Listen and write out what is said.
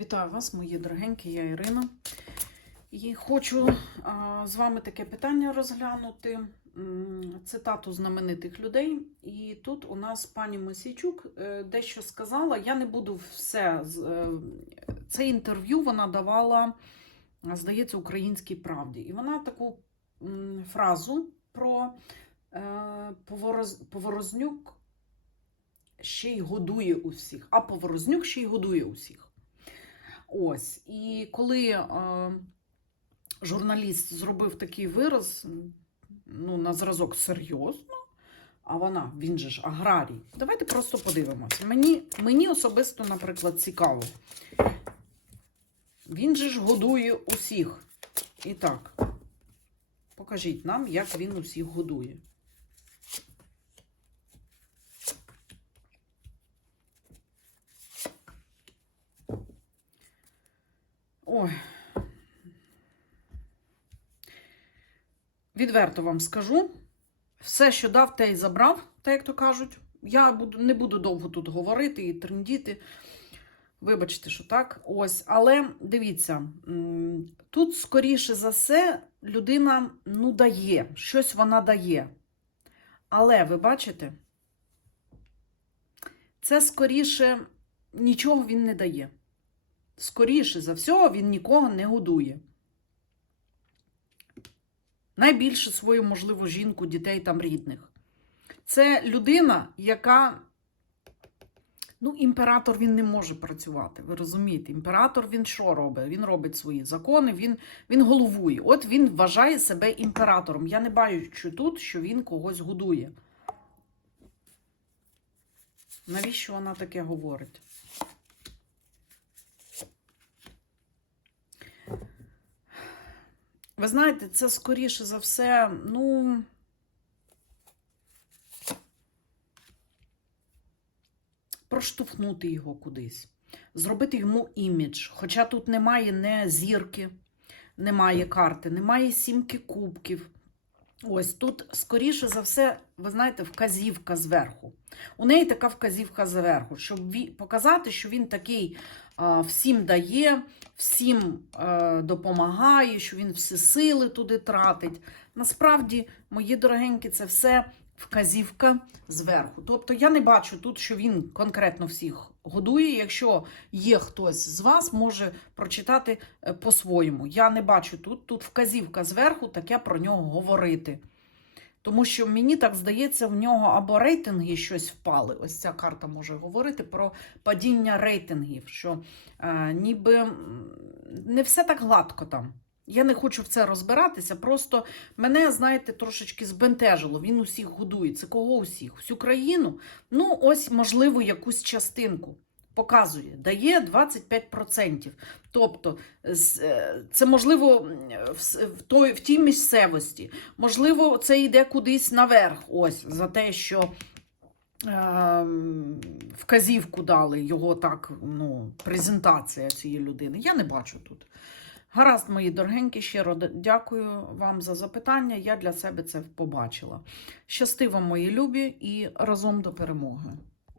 Вітаю вас, мої дорогенькі, я Ірина. І хочу з вами таке питання розглянути. Цитату знаменитих людей. І тут у нас пані Мосійчук е, дещо сказала. Я не буду все. е, Це інтерв'ю вона давала, здається, українській правді. І вона таку фразу про е, Поворознюк ще й годує усіх, а Поворознюк ще й годує усіх. Ось. І коли е, журналіст зробив такий вираз, ну, на зразок серйозно, а вона, він же ж аграрій. Давайте просто подивимось. Мені, мені особисто, наприклад, цікаво. Він же ж годує усіх. І так, покажіть нам, як він усіх годує. Ой. Відверто вам скажу. Все, що дав, те й забрав, так як то кажуть. Я буду, не буду довго тут говорити і трендіти. Вибачте, що так. Ось. Але дивіться, тут, скоріше за все, людина ну, дає, щось вона дає. Але ви бачите, це скоріше нічого він не дає. Скоріше за всього, він нікого не годує. Найбільше свою, можливо, жінку, дітей там рідних. Це людина, яка. Ну, імператор він не може працювати. Ви розумієте? Імператор він що робить? Він робить свої закони, він, він головує. От він вважає себе імператором. Я не бачу тут, що він когось годує. Навіщо вона таке говорить? Ви знаєте, це скоріше за все, ну. Проштовхнути його кудись, зробити йому імідж. Хоча тут немає не зірки, немає карти, немає сімки кубків. Ось тут, скоріше за все, ви знаєте, вказівка зверху. У неї така вказівка зверху, щоб показати, що він такий всім дає, всім е, допомагає, що він всі сили туди тратить. Насправді, мої дорогенькі, це все вказівка зверху. Тобто я не бачу тут, що він конкретно всіх годує. Якщо є хтось з вас, може прочитати е, по-своєму. Я не бачу тут, тут вказівка зверху, таке про нього говорити. Тому що мені так здається, в нього або рейтинги щось впали. Ось ця карта може говорити про падіння рейтингів, що е, ніби не все так гладко там. Я не хочу в це розбиратися. Просто мене, знаєте, трошечки збентежило. Він усіх годує. Це кого усіх? Всю країну? Ну, ось, можливо, якусь частинку. Показує, дає 25%. Тобто, е, це можливо в, той, в тій місцевості. Можливо, це йде кудись наверх. Ось за те, що ем, вказівку дали його так, ну, презентація цієї людини. Я не бачу тут. Гаразд, мої дорогенькі, щиро дякую вам за запитання. Я для себе це побачила. Щасти вам, мої любі, і разом до перемоги.